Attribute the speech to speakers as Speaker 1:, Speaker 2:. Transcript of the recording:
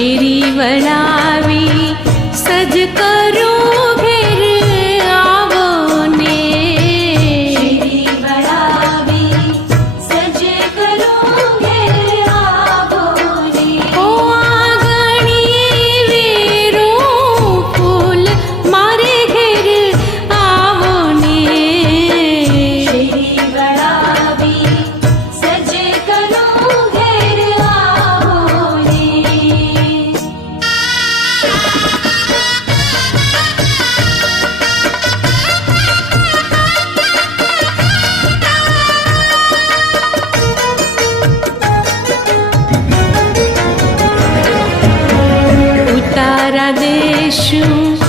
Speaker 1: தெரிவளா deixo